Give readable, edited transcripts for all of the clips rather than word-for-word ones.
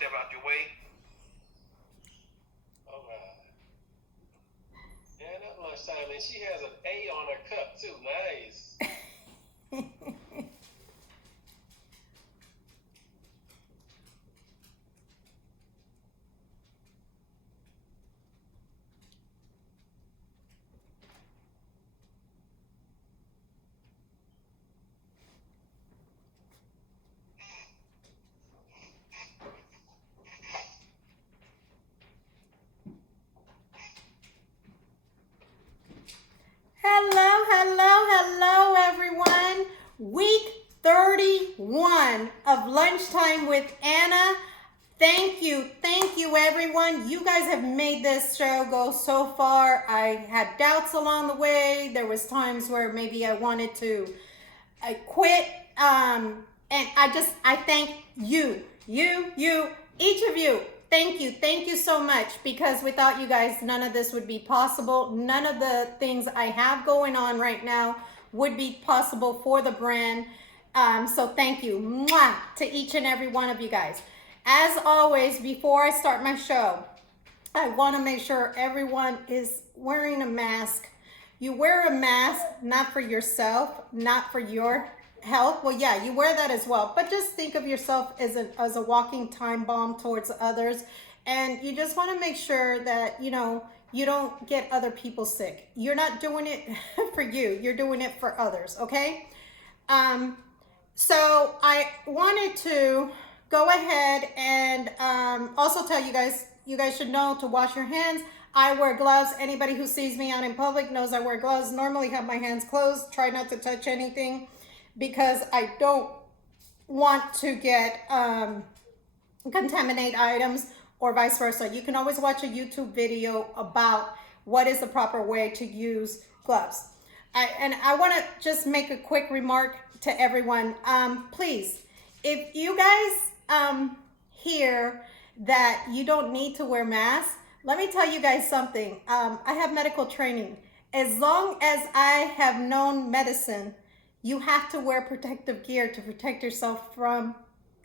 step out your way. All right. Yeah, that lunchtime, and she has an A on her cup too. Nice. Hello, hello, hello, everyone. Week 31 of Lunchtime with Anna. Thank you, everyone. You guys have made this show go so far. I had doubts along the way. There was times where maybe I wanted to quit. And I thank you, each of you. Thank you so much, because without you guys, none of this would be possible. None of the things I have going on right now would be possible for the brand. So thank you, mwah, to each and every one of you guys. As always, before I start my show, I want to make sure everyone is wearing a mask. You wear a mask not for yourself, not for your health. Well, yeah, you wear that as well, but just think of yourself as a walking time bomb towards others. And you just want to make sure that, you know, you don't get other people sick. You're not doing it for you. You're doing it for others, okay? So I wanted to go ahead and also tell you guys should know to wash your hands. I wear gloves. Anybody who sees me out in public knows I wear gloves. Normally have my hands closed. Try not to touch anything because I don't want to get contaminate items or vice versa. You can always watch a YouTube video about what is the proper way to use gloves. And I want to just make a quick remark to everyone. Please, if you guys hear that you don't need to wear masks, let me tell you guys something. I have medical training. As long as I have known medicine, you have to wear protective gear to protect yourself from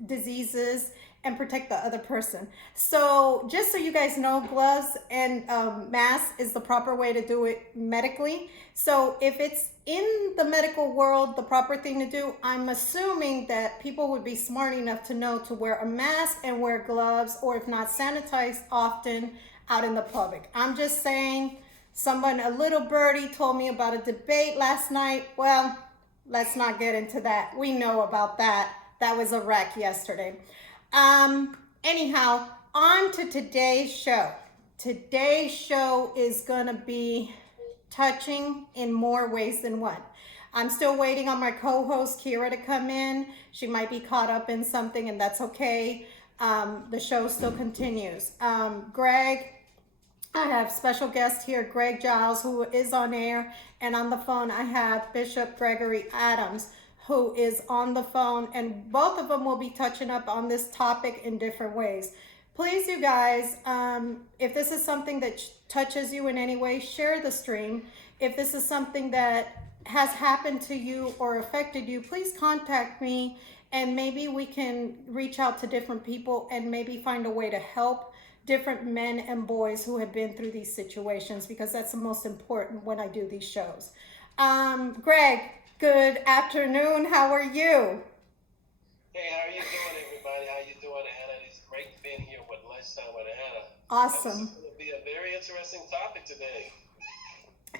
diseases and protect the other person. So just so you guys know, gloves and masks is the proper way to do it medically. So if it's in the medical world, the proper thing to do, I'm assuming that people would be smart enough to know to wear a mask and wear gloves, or if not, sanitize often out in the public. I'm just saying, a little birdie told me about a debate last night. Well, let's not get into that. We know about that. That was a wreck yesterday. Anyhow, on to today's show. Today's show is gonna be touching in more ways than one. I'm still waiting on my co-host Kira to come in. She might be caught up in something, and that's okay. The show still continues. Greg, I have special guest here, Greg Giles, who is on air, and on the phone I have Bishop Gregory Adams, who is on the phone, and both of them will be touching up on this topic in different ways. Please, you guys, if this is something that touches you in any way, share the stream. If this is something that has happened to you or affected you, please contact me, and maybe we can reach out to different people and maybe find a way to help different men and boys who have been through these situations, because that's the most important when I do these shows. Greg, good afternoon. How are you? Hey, how are you doing, everybody? How you doing, Anna? It's great being here with Lunchtime with Anna. Awesome. This is going to be a very interesting topic today.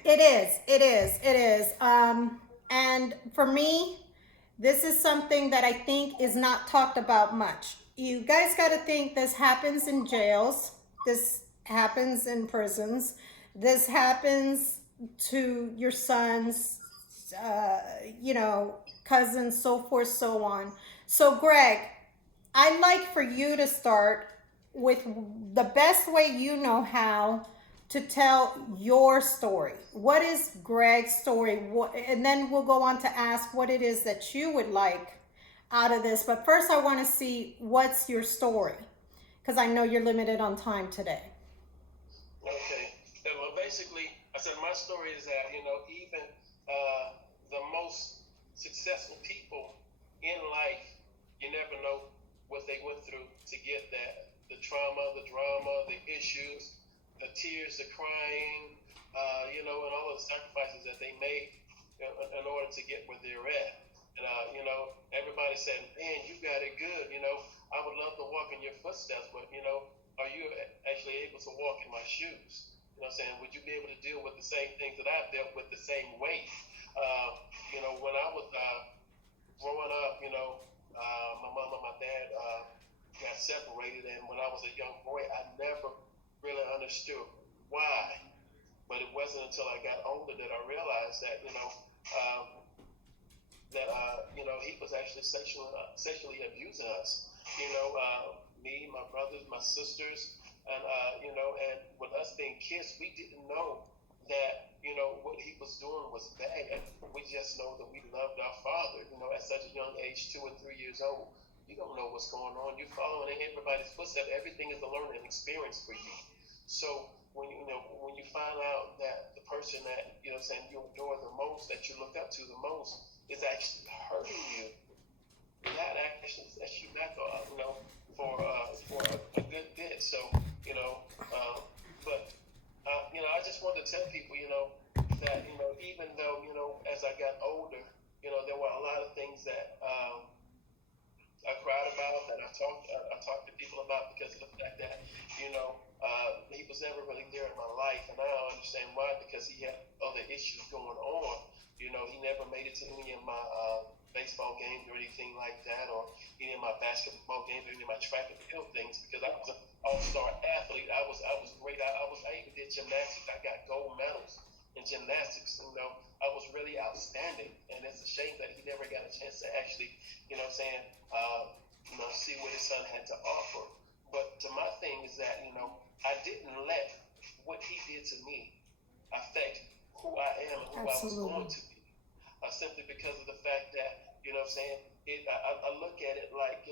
It is. And for me, this is something that I think is not talked about much. You guys got to think this happens in jails. This happens in prisons. This happens to your sons, cousins, so forth, so on. So, Greg, I'd like for you to start with the best way you know how to tell your story. What is Greg's story? And then we'll go on to ask what it is that you would like out of this. But first, I want to see what's your story, because I know you're limited on time today. Okay. Well, basically, I said my story is that, even the most successful people in life, you never know what they went through to get that, the trauma, the drama, the issues, the tears, the crying, and all of the sacrifices that they made in order to get where they're at. And, everybody said, man, you got it good. I would love to walk in your footsteps, but, are you actually able to walk in my shoes? You know what I'm saying? Would you be able to deal with the same things that I've dealt with the same way? When I was growing up, my mom and my dad got separated, and when I was a young boy, I never really understood why. But it wasn't until I got older that I realized that, he was actually sexually abusing us. Me, my brothers, my sisters, and and with us being kids, we didn't know that what he was doing was bad. We just know that we loved our father. At such a young age, 2 and 3 years old, you don't know what's going on. You're following in everybody's footsteps. Everything is a learning experience for you. So when you find out that the person that you adore the most, that you look up to the most, is actually hurting you, that actually sets you back, for a good bit. So but I just wanted to tell people, that even though as I got older, there were a lot of things that I cried about, that I talked to people about, because of the fact that he was never really there in my life, and I don't understand why, because he had other issues going on. He never made it to any of my baseball games or anything like that, or any of my basketball games, or any of my track and field things, because I was an all-star athlete. I was great. I even did gymnastics. I got gold medals in gymnastics. I was really outstanding, and it's a shame that he never got a chance to actually, see what his son had to offer. But to my thing is that, I didn't let what he did to me affect who I am and who I was going to be. Simply because of the fact that, I look at it like,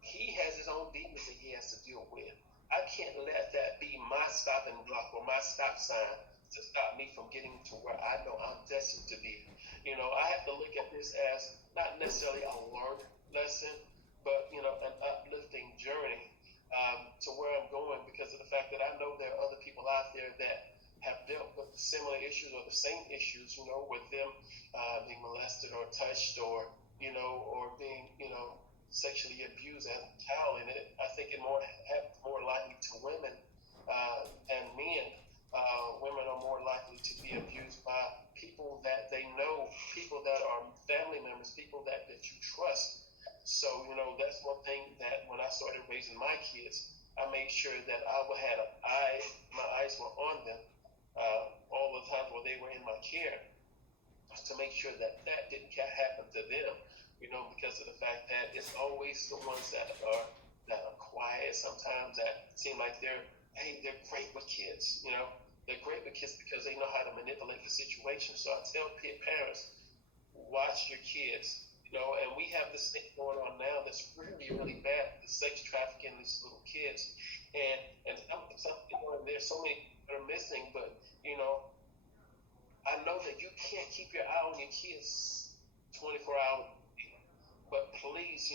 he has his own demons that he has to deal with. I can't let that be my stopping block or my stop sign to stop me from getting to where I know I'm destined to be. I have to look at this as not necessarily a learned lesson, but an uplifting journey to where I'm going, because of the fact that I know there are other people out there that have dealt with similar issues or the same issues, with them being molested or touched, or being sexually abused as a child. And I think it happens more likely to women than men. Women are more likely to be abused by people that they know, people that are family members, people that you trust. So, that's one thing that when I started raising my kids, I made sure that my eyes were on them all the time while they were in my care, to make sure that didn't happen to them, because of the fact that it's always the ones that are quiet sometimes, that seem like they're great with kids, they're great with kids because they know how to manipulate the situation. So I tell parents, watch your kids, and we have this thing going on now that's really, really bad, the sex trafficking these little kids, and some people, there's so many that are missing, but I know that you can't keep your eye on your kids 24 hours, but please,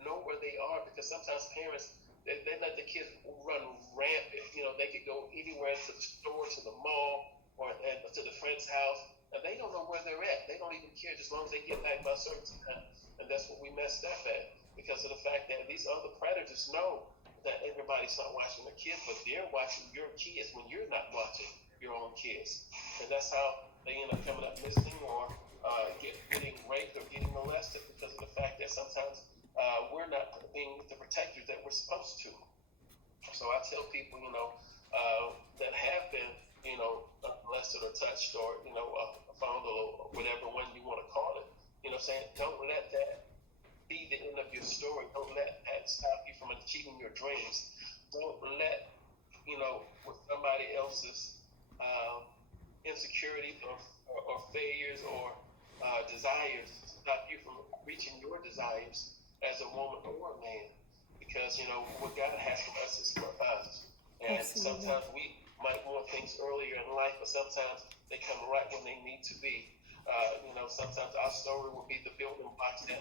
know where they are, because sometimes parents, they let the kids run rampant. They could go anywhere, to the store, to the mall, or to the friend's house, and they don't know where they're at. They don't even care, just as long as they get back by a certain time. And that's what we messed up at, because of the fact that these other predators know that everybody's not watching their kids, but they're watching your kids when you're not watching your own kids. And that's how they end up coming up missing, or getting raped or getting molested, because of the fact that sometimes we're not being the protectors that we're supposed to. So I tell people, that have been, molested or touched, or, fondled, or whatever one you want to call it, don't let that be the end of your story. Don't let that stop you from achieving your dreams. Don't let, with somebody else's insecurity or failures or desires stop you from reaching your desires as a woman or a man. Because, what God has for us is for us. And sometimes we might want things earlier in life, but sometimes they come right when they need to be. Sometimes our story will be the building blocks that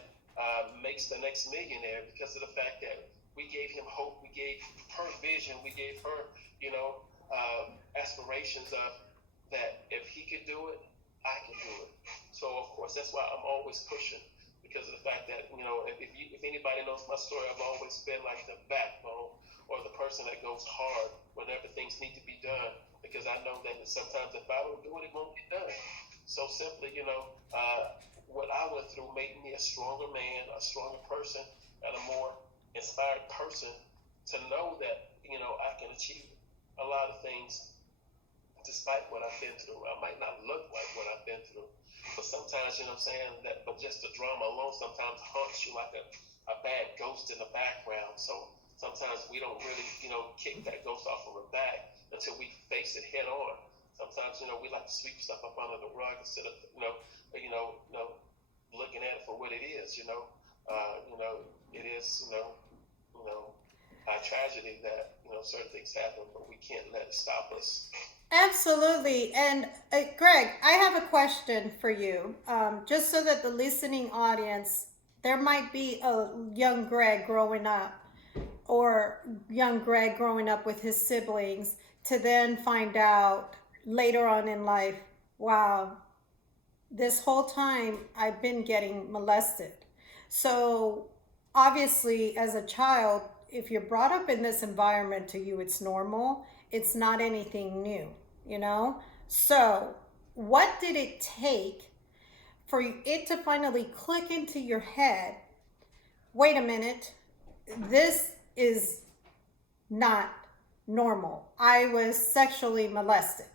makes the next millionaire because of the fact that we gave him hope, we gave her vision, we gave her, aspirations of that if he could do it, I can do it. So of course that's why I'm always pushing because of the fact that if anybody knows my story, I've always been like the backbone or the person that goes hard whenever things need to be done because I know that sometimes if I don't do it, it won't get done. So simply, what I went through made me a stronger man, a stronger person, and a more inspired person to know that I can achieve a lot of things despite what I've been through. I might not look like what I've been through, but sometimes, I'm saying that, but just the drama alone sometimes haunts you like a bad ghost in the background. So sometimes we don't really, kick that ghost off of our back until we face it head on. Sometimes, we like to sweep stuff up under the rug instead of, looking at it for what it is, it is, a tragedy that, certain things happen, but we can't let it stop us. Absolutely. And Greg, I have a question for you. Just so that the listening audience, there might be a young Greg growing up, or young Greg growing up with his siblings, to then find out later on in life, wow, this whole time I've been getting molested. So, obviously, as a child, if you're brought up in this environment, to you it's normal, it's not anything new, you know? So, what did it take for it to finally click into your head? Wait a minute, this is not normal. I was sexually molested,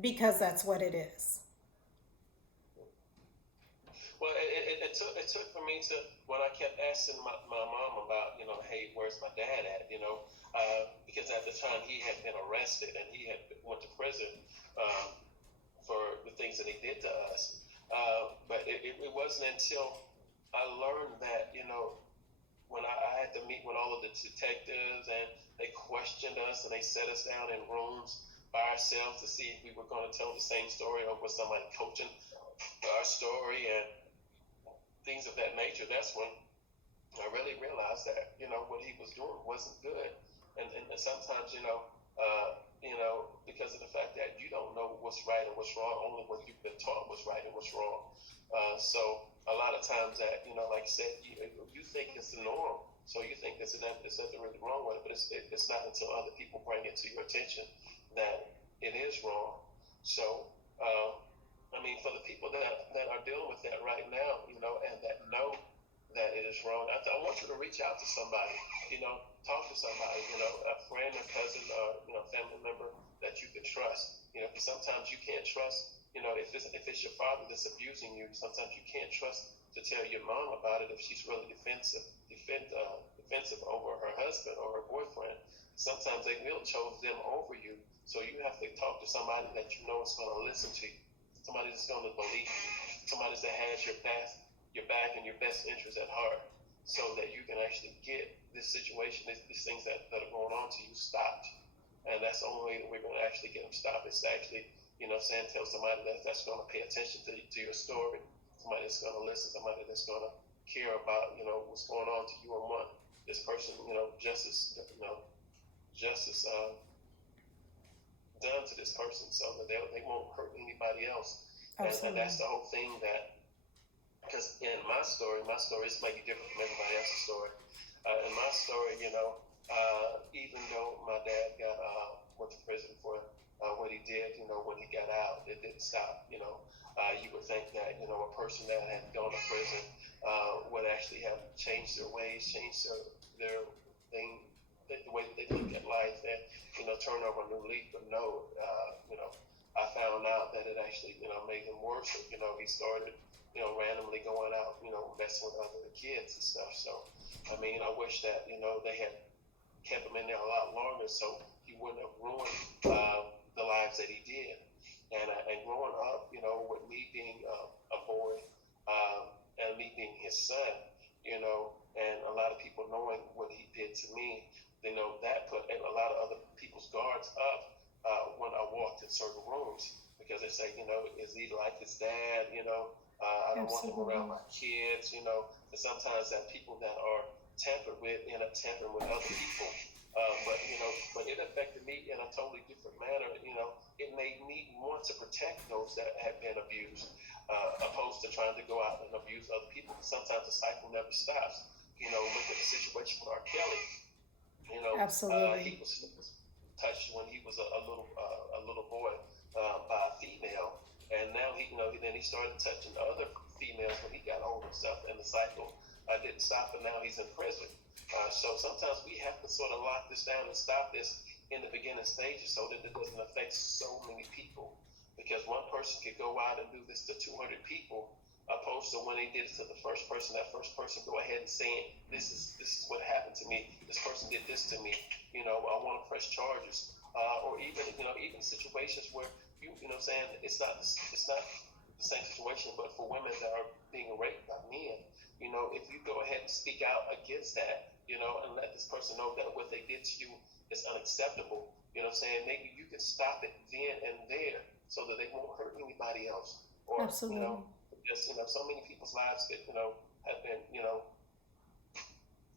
because that's what it is. Well, it took for me to, when I kept asking my mom about, hey, where's my dad at, because at the time he had been arrested and he had went to prison for the things that he did to us. But it wasn't until I learned that, when I had to meet with all of the detectives and they questioned us and they set us down in rooms by ourselves to see if we were going to tell the same story or was somebody coaching our story and things of that nature. That's when I really realized that, what he was doing wasn't good. And sometimes, because of the fact that you don't know what's right and what's wrong, only what you've been taught what's right and what's wrong. So a lot of times that, like I said, you think it's the norm. So you think there's nothing really wrong with it, but it's not until other people bring it to your attention that it is wrong. So, for the people that are dealing with that right now, and that know that it is wrong, I want you to reach out to somebody, talk to somebody, a friend, a cousin, or, family member that you can trust, because sometimes you can't trust, if it's your father that's abusing you, sometimes you can't trust to tell your mom about it if she's really defensive over her husband or her boyfriend. Sometimes they will choose them over you. So you have to talk to somebody that you know is going to listen to you, somebody that's going to believe you, somebody that has your back and your best interest at heart, so that you can actually get this situation, these things that are going on to you stopped. And that's the only way that we're going to actually get them stopped is to actually, tell somebody that's going to pay attention to your story, somebody that's going to listen, somebody that's going to care about, what's going on to you and want this person, justice, justice done to this person so that they won't hurt anybody else. And that's the whole thing that, because in my story this might be different from everybody else's story. In my story, even though my dad went to prison for what he did, when he got out, it didn't stop. You would think that a person that had gone to prison would actually have changed their ways, changed their thing, the way that they look at life, and turn over a new leaf. But no, I found out that it actually made him worse. He started randomly going out, messing with other kids and stuff. So I wish that they had kept him in there a lot longer so he wouldn't have ruined the lives that he did. And growing up, with me being a boy and me being his son, and a lot of people knowing what he did to me, that put a lot of other people's guards up when I walked in certain rooms because they say, is he like his dad? I don't want him around my kids. And sometimes that people that are tampered with end up tampering with other people. But it affected me in a totally different manner. It made me want to protect those that have been abused, opposed to trying to go out and abuse other people. Sometimes the cycle never stops. Look at the situation with R. Kelly. Absolutely. He was touched when he was a little boy by a female, and now then he started touching other females when he got older and stuff, and the cycle didn't stop, and now he's in prison. So sometimes we have to sort of lock this down and stop this in the beginning stages so that it doesn't affect so many people. Because one person could go out and do this to 200 people, opposed to when they did it to the first person, that first person go ahead and saying, this is what happened to me. This person did this to me. I want to press charges. Or even situations where saying it's not the same situation, but for women that are being raped by men, if you go ahead and speak out against that, and let this person know that what they did to you is unacceptable, maybe you can stop it then and there so that they won't hurt anybody else. Or, Absolutely. because, so many people's lives that, have been,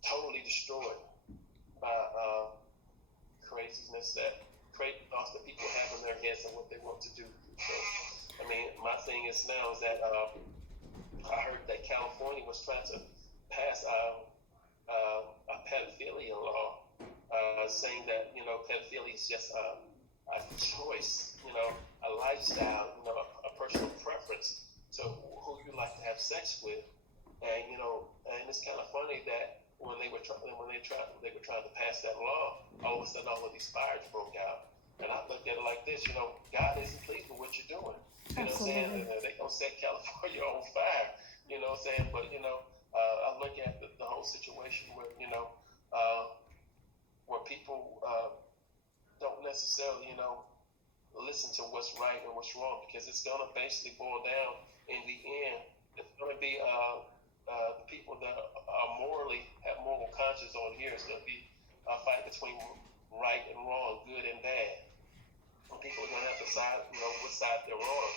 totally destroyed by craziness that thoughts that people have in their heads and what they want to do. So, my thing is now is that I heard that California was trying to pass a pedophilia law, saying that pedophilia is just a choice, a lifestyle, a personal preference to who you like to have sex with, and it's kind of funny that when they were trying to pass that law, all of a sudden all of these fires broke out, and I looked at it like this, God isn't pleased with what you're doing. What I'm saying? They gonna set California on fire. What I'm saying? But I look at the whole situation where where people don't necessarily listen to what's right and what's wrong, because it's gonna basically boil down in the end. It's gonna be the people that have moral conscience on here. It's gonna be a fight between right and wrong, good and bad. People are going to have to decide, what side they're on.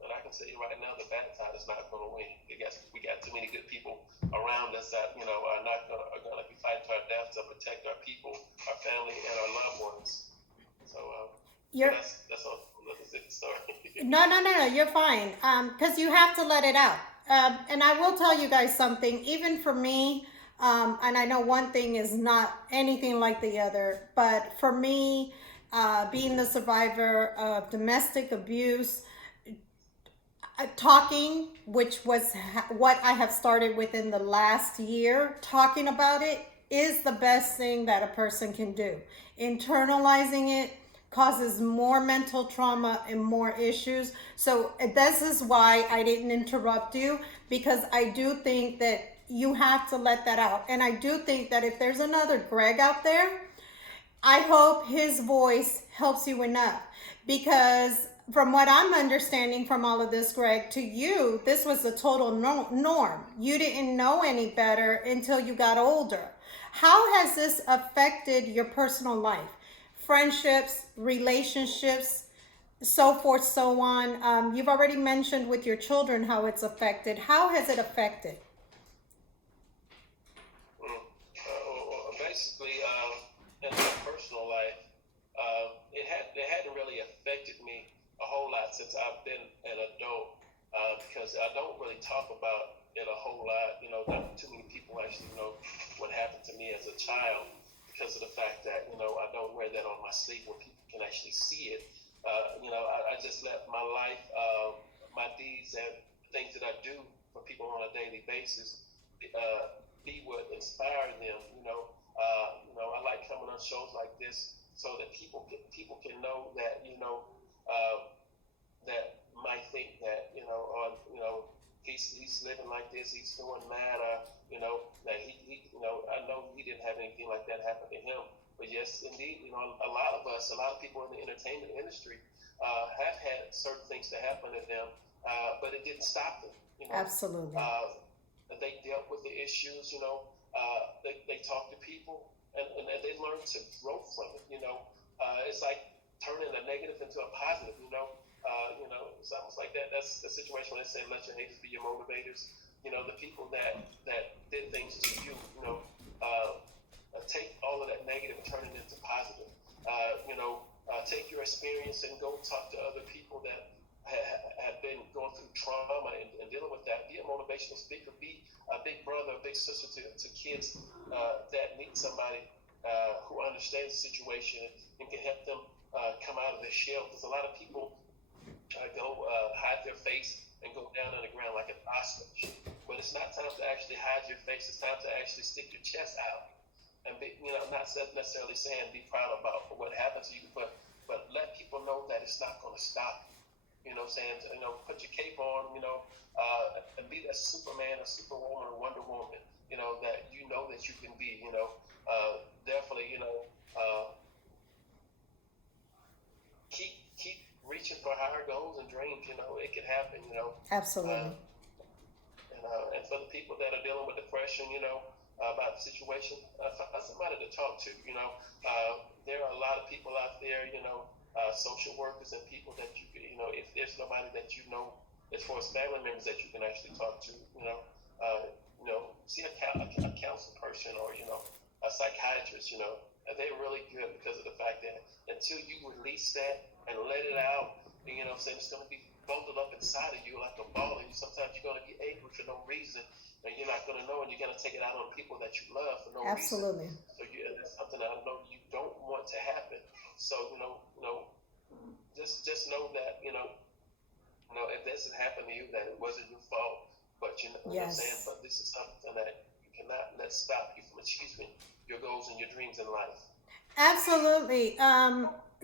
And I can tell you right now, the bad side is not going to win. We got too many good people around us that, are going to be fighting to our death to protect our people, our family, and our loved ones. So that's all. That's it. Sorry. No, you're fine. Because you have to let it out. And I will tell you guys something. Even for me, and I know one thing is not anything like the other, but for me, being the survivor of domestic abuse, talking, which was what I have started within the last year, talking about it is the best thing that a person can do. Internalizing it causes more mental trauma and more issues. So this is why I didn't interrupt you, because I do think that you have to let that out. And I do think that if there's another Greg out there, I hope his voice helps you enough, because from what I'm understanding from all of this, Greg, to you, this was the total norm. You didn't know any better until you got older. How has this affected your personal life? Friendships, relationships, so forth, so on. You've already mentioned with your children how it's affected. How has it affected? Basically, in my personal life, it hadn't really affected me a whole lot since I've been an adult, because I don't really talk about it a whole lot. Not too many people actually know what happened to me as a child, because of the fact that I don't wear that on my sleeve where people can actually see it. I just let my life, my deeds, and things that I do for people on a daily basis be what inspire them. I like coming on shows like this so that people can know that that might think that he's living like this, he's doing that, that he I know he didn't have anything like that happen to him. But yes, indeed, a lot of people in the entertainment industry have had certain things to happen to them, but it didn't stop them. Absolutely. They dealt with the issues. They talked to people, and they learned to grow from it. It's like turning a negative into a positive. It's almost like that. That's the situation when they say let your haters be your motivators. The people that did things to you, take all of that negative and turn it into positive. Take your experience and go talk to other people that have been going through trauma and dealing with that. Be a motivational speaker. Be a big brother, a big sister to kids that need somebody who understands the situation and can help them come out of their shell. Because a lot of people go hide their face and go down on the ground like an ostrich. But it's not time to actually hide your face. It's time to actually stick your chest out. And be, I'm not necessarily saying be proud about what happened to you, but let people know that it's not going to stop you. Saying, put your cape on, and be that Superman or Superwoman or Wonder Woman, that that you can be, definitely, keep reaching for higher goals and dreams. It can happen. Absolutely. And for the people that are dealing with depression, about the situation, find somebody to talk to. There are a lot of people out there, social workers and people that if there's nobody that as far as family members that you can actually talk to, see a counselor person or a psychiatrist. They're really good because of the fact that until you release that and let it out, it's going to be bundled up inside of you like a ball, and sometimes you're going to be angry for no reason, and you're not going to know, and you're going to take it out on people that you love for no Absolutely. reason. So that's something that I know you don't want to happen. So just know that if this has happened to you, that it wasn't your fault. But what I'm saying, but this is something that you cannot let stop you from achieving your goals and your dreams in life. Absolutely.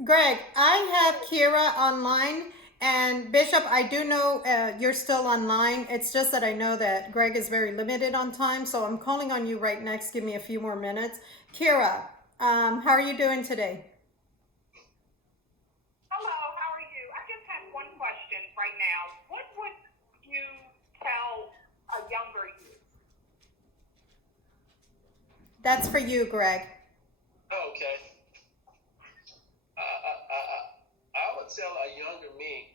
Greg, I have Kira online. And Bishop, I do know you're still online. It's just that I know that Greg is very limited on time, so I'm calling on you right next. Give me a few more minutes. Kira, how are you doing today? Hello, how are you? I just have one question right now. What would you tell a younger you? That's for you, Greg. Okay. I would tell a younger me,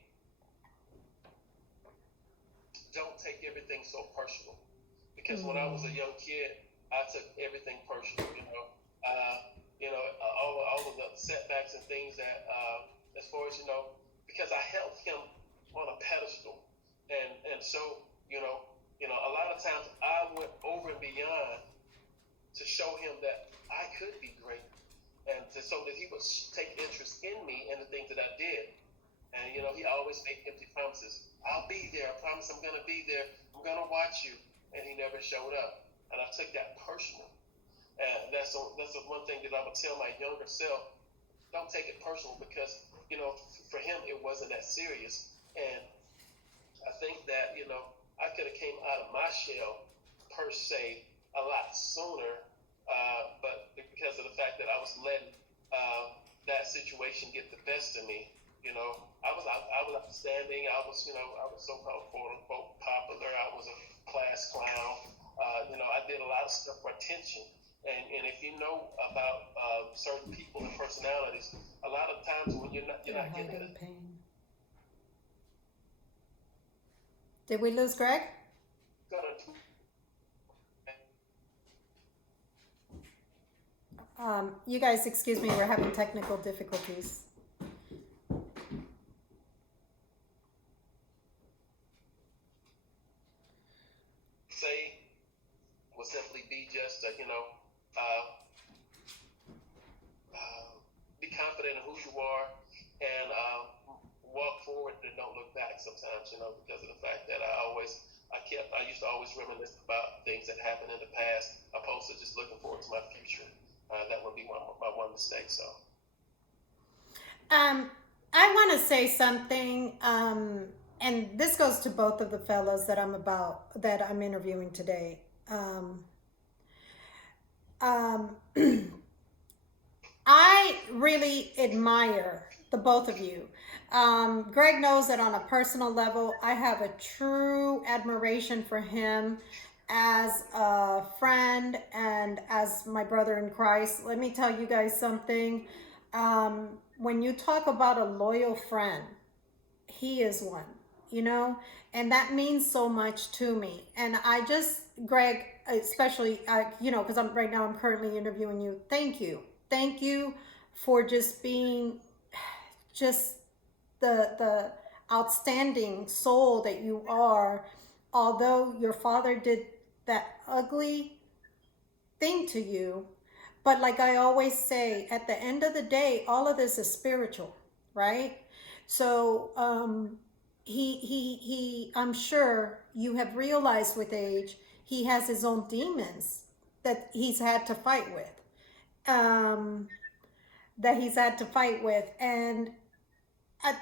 don't take everything so personal. Because when I was a young kid, I took everything personal. All of the setbacks and things that, as far as because I held him on a pedestal, and so a lot of times I went over and beyond to show him that I could be great, and so that he would take interest in me and the things that I did. And he always made empty promises. I'll be there. I promise I'm gonna be there. I'm gonna watch you. And he never showed up. And I took that personal. And that's the one thing that I would tell my younger self. Don't take it personal because for him it wasn't that serious. And I think that I could have came out of my shell per se a lot sooner, but because of the fact that I was letting that situation get the best of me. I was outstanding. I was so-called quote unquote popular. I was a class clown. I did a lot of stuff for attention. And if you know about certain people and personalities, a lot of times when you're not getting it. Did we lose Greg? You guys, excuse me, we're having technical difficulties. Say will simply be just be confident in who you are and walk forward and don't look back sometimes, because of the fact that I used to always reminisce about things that happened in the past opposed to just looking forward to my future. That would be my one mistake. So I want to say something, and this goes to both of the fellows that I'm interviewing today. I really admire the both of you. Greg knows that on a personal level, I have a true admiration for him as a friend and as my brother in Christ. Let me tell you guys something. When you talk about a loyal friend, he is one, you know, and that means so much to me. And I just, Greg, especially, you know, because I'm currently interviewing you. Thank you for just being just the outstanding soul that you are. Although your father did that ugly thing to you, but like I always say, at the end of the day, all of this is spiritual, right? So I'm sure you have realized with age, he has his own demons that he's had to fight with. Um, and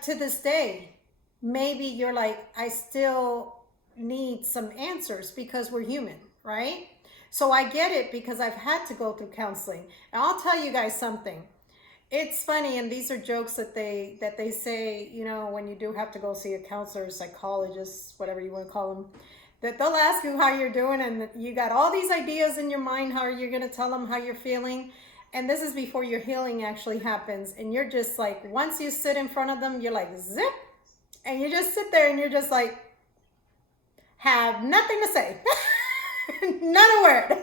to this day, maybe you're like, I still need some answers because we're human, right? So I get it because I've had to go through counseling. And I'll tell you guys something. It's funny, and these are jokes that they say, you know, when you do have to go see a counselor, psychologist, whatever you want to call them, that they'll ask you how you're doing, and you got all these ideas in your mind how you're going to tell them how you're feeling. And this is before your healing actually happens. And you're just like, once you sit in front of them, you're like, zip. And you just sit there and you're just like, have nothing to say. Not a word.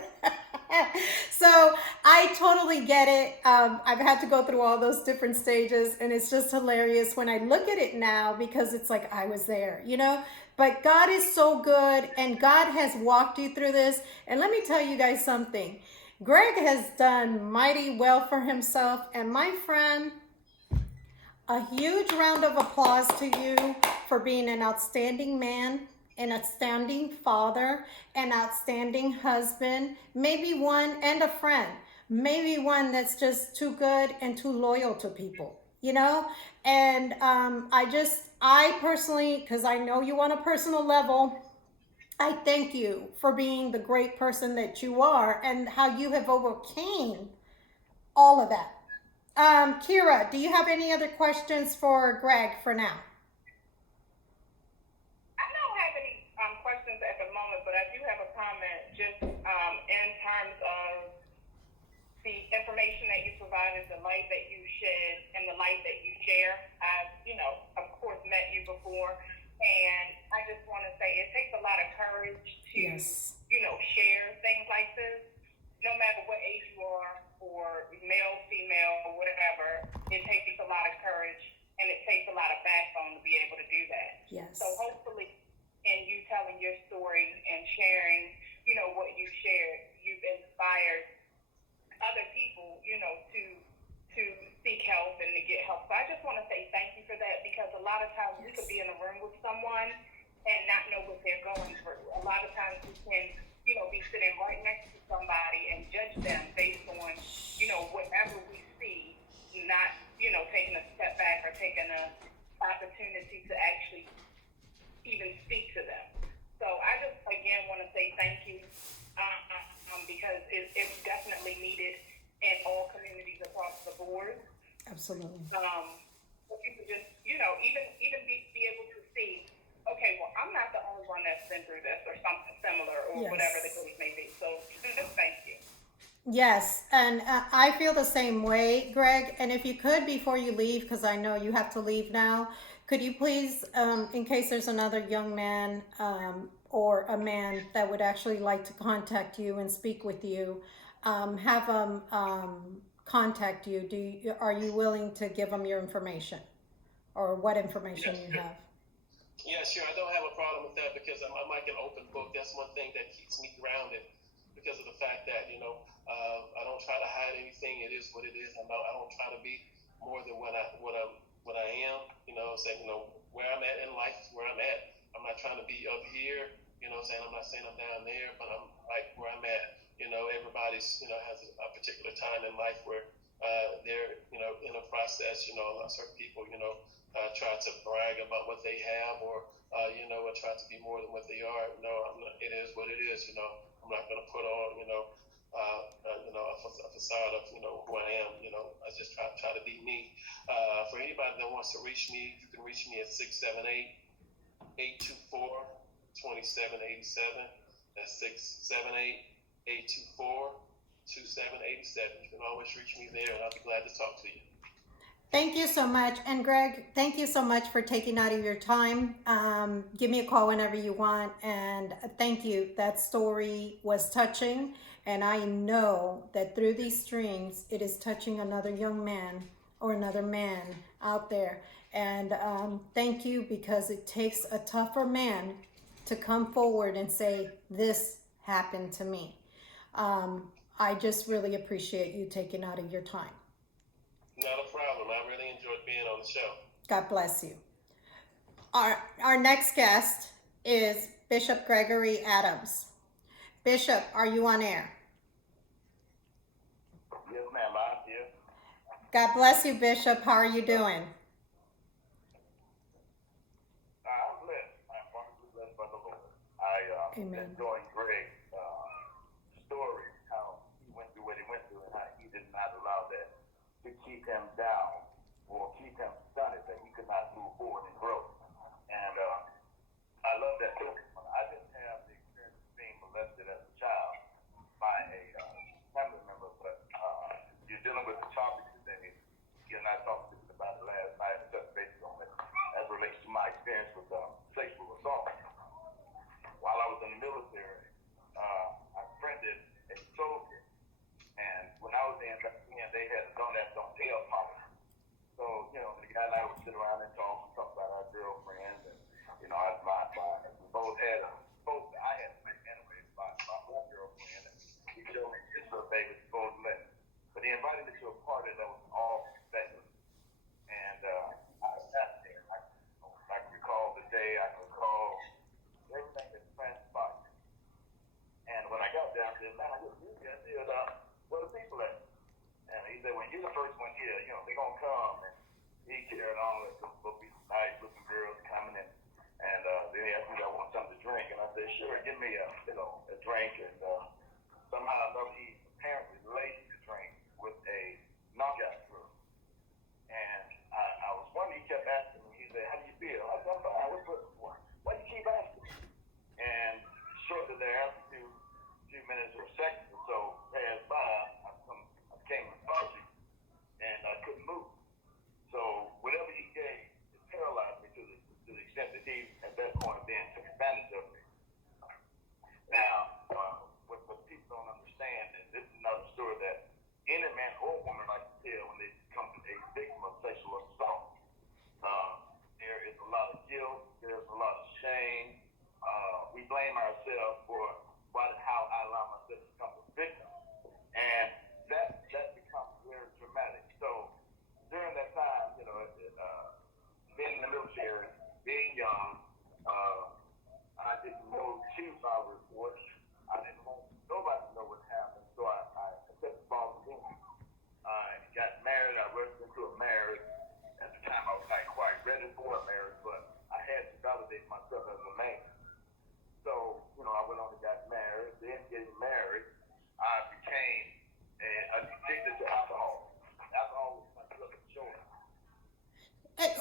So I totally get it. I've had to go through all those different stages, and it's just hilarious when I look at it now because it's like I was there, you know? But God is so good, and God has walked you through this. And let me tell you guys something. Greg has done mighty well for himself, and my friend, a huge round of applause to you for being an outstanding man, an outstanding father, an outstanding husband, maybe one and a friend, maybe one that's just too good and too loyal to people, you know? And I personally, because I know you on a personal level, I thank you for being the great person that you are and how you have overcame all of that. Kira, do you have any other questions for Greg for now? I don't have any questions at the moment, but I do have a comment just in terms of the information that you provided, the light that you shed, and the light that you share. I've, of course, met you before, and I just want to say it takes a lot of courage to, Yes. Share things like this. No matter what age you are, or male, female, or whatever, it takes a lot of courage and it takes a lot of backbone to be able to do that. Yes. So hopefully, in you telling your story and sharing, what you shared, you've inspired other people, to seek help and to get help. So I just want to say thank you for that, because a lot of times we could be in a room with someone and not know what they're going through. A lot of times we can, be sitting right next to somebody and judge them based on, whatever we see, not, taking a step back or taking an opportunity to actually even speak to them. So I just, again, want to say thank you, because it's definitely needed in all communities across the board. Absolutely. So people just, even be able to see, okay, well, I'm not the only one that's been through this or something similar or Yes. whatever the case may be. So thank you. Yes, and I feel the same way, Greg. And if you could, before you leave, because I know you have to leave now, could you please, in case there's another young man or a man that would actually like to contact you and speak with you, have them contact you. Are you willing to give them your information, or what information you have? Yeah, sure. I don't have a problem with that because I'm like an open book. That's one thing that keeps me grounded, because of the fact that I don't try to hide anything. It is what it is. I don't try to be more than what I am. Where I'm at in life is where I'm at. I'm not trying to be up here. I'm not saying I'm down there, but I'm like where I'm at. Everybody's has a particular time in life where they're in a process. Certain people try to brag about what they have, or or try to be more than what they are. No, I'm not. It is what it is. I'm not going to put on a facade of who I am. I just try to be me. For anybody that wants to reach me, you can reach me at 678-824-2787. That's 678-824-2787. You can always reach me there, and I'll be glad to talk to you. Thank you so much. And Greg, thank you so much for taking out of your time. Give me a call whenever you want. And thank you. That story was touching. And I know that through these streams, it is touching another young man or another man out there. And thank you, because it takes a tougher man to come forward and say, this happened to me. I just really appreciate you taking out of your time. Not a problem. I really enjoyed being on the show. God bless you. Our next guest is Bishop Gregory Adams. Bishop, are you on air? Yes, ma'am, I'm here. God bless you, Bishop. How are you doing? I'm blessed. I'm wonderfully blessed by the Lord. Amen. Enjoying Greg's story, how he went through what he went through, and how he did not allow that to keep him down or keep him stunted, that he could not move forward and grow. And I love that book. I didn't have the experience of being molested as a child by a family member, but you're dealing with the topic today. You and I talked about it last night, and touched base on it as it relates to my experience with sexual assault. While I was in the military, I befriended a soldier, and when I was in, they had a don't ask, don't tell policy. So, the guy and I would sit around and talk about our girlfriends, and we both had I had anyway, my one girlfriend, and he showed me his little baby supposedly. But he invited me to a party that was all respectful. And I sat there. I can recall the day, I can recall everything that transpired. And when I got there, I said, man, where the people at? And he said, when you're the first one here, they're going to come and eat here and all that. There's supposed to be some nice looking girls coming in. And then he asked me if I want something to drink. And I said, sure, give me a drink. And somehow or another, he apparently laced the drink with a knockout drug. And I was wondering, he kept asking me, he said, how do you feel? I said, I'm fine. Why do you keep asking? And shortly thereafter, a few minutes or seconds or so passed by, I became lethargic and I couldn't move. So whatever he gave, it paralyzed me to the extent that he, at that point, then took advantage of me. Now, what people don't understand, and this is another story that any man or woman likes to tell when they become a victim of sexual assault. There is a lot of guilt, there's a lot of shame. We blame ourselves for how I allow myself to become a victim. And that becomes very dramatic. So during that time, being in the military, being young, I didn't know choose my report. I didn't want nobody to know what happened. So I took the ball again. I got married. I rushed into a marriage. At the time, I was not quite ready for a marriage, but I had to validate myself as a man. So, I went on and got married. Then getting married, I became addicted to alcohol. Alcohol was my drug of choice.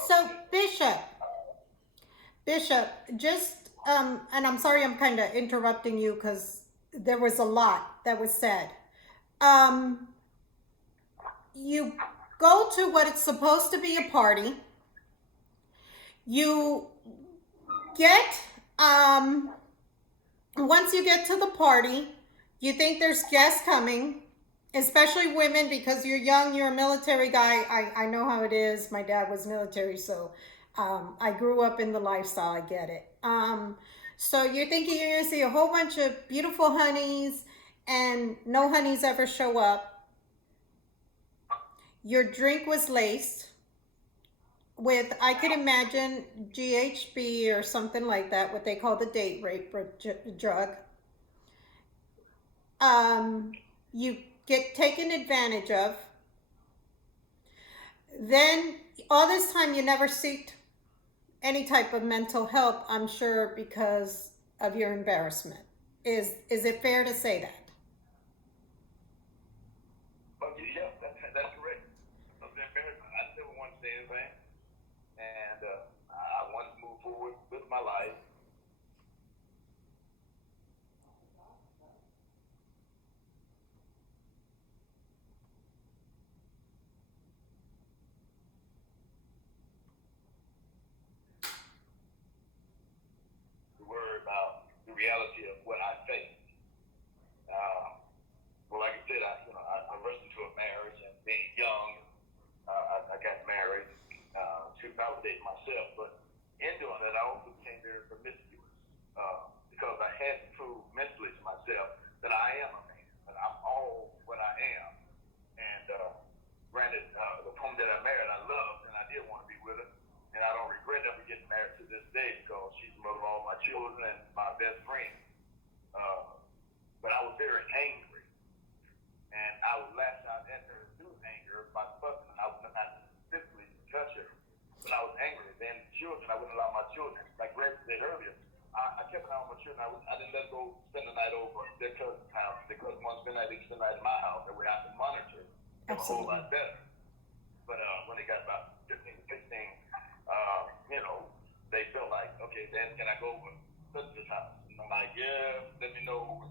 So, Bishop, just, and I'm sorry I'm kind of interrupting you because there was a lot that was said. You go to what it's supposed to be a party. You get, once you get to the party, you think there's guests coming, especially women, because you're young, you're a military guy. I know how it is. My dad was military, so I grew up in the lifestyle. I get it. So you're thinking you're going to see a whole bunch of beautiful honeys, and no honeys ever show up. Your drink was laced with, I could imagine, GHB or something like that, what they call the date rape drug. You get taken advantage of. Then all this time you never sought any type of mental help, I'm sure, because of your embarrassment. Is it fair to say that? Yeah, that's correct. I was embarrassed. I never wanted to say anything. And I wanted to move forward with my life. reality of what I faced. Well, like I said, I rushed into a marriage and being young, I got married to validate myself. But in doing that, I also became very promiscuous because I had to prove mentally to myself that I am a man, that I'm all what I am. And granted, the woman that I married, I loved, and I did want to be with her. And I don't regret ever getting married to this day because she's the mother of all my children and my best friend. But I was very angry, and I would lash out at her through anger by fussing. I would not physically touch her, but I was angry. Then children, I wouldn't allow my children, like Greg said earlier, I kept an eye on my children. I didn't let them go spend the night over at their cousin's house. Their cousin wanted to spend the night, they spend the night in my house. That way I could monitor them a whole lot better. But when they got about 15 to 16, they felt like, okay, then can I go over to this house? And I'm like, yeah, let me know.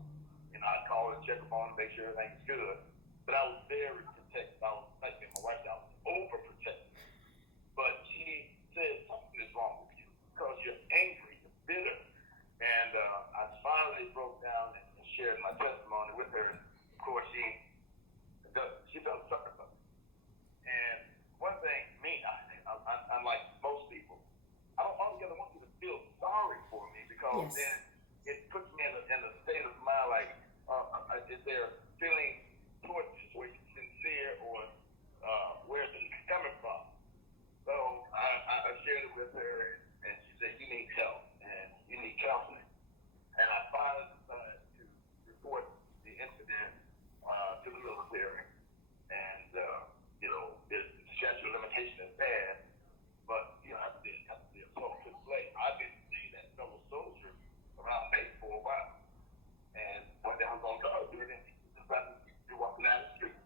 I'd call and check upon them, make sure everything's good. But I was very protective. I was, like my wife, I was overprotective. But she said, something is wrong with you because you're angry, you're bitter. And I finally broke down and shared my testimony with her. And of course, she felt sorry for me. And one thing, I'm like most people, I don't altogether want you to feel sorry for me because then it puts me in a state of mind like, is there feeling towards the situation sincere or where is it coming from? So I shared it with her, and she said, you need help and you need counseling. And I finally decided to report the incident to the military. And, the statute of limitation is bad, but, after the assault took place, I didn't see that fellow soldier around me for a while. And one day I was on guard, and he decided to walk down the street.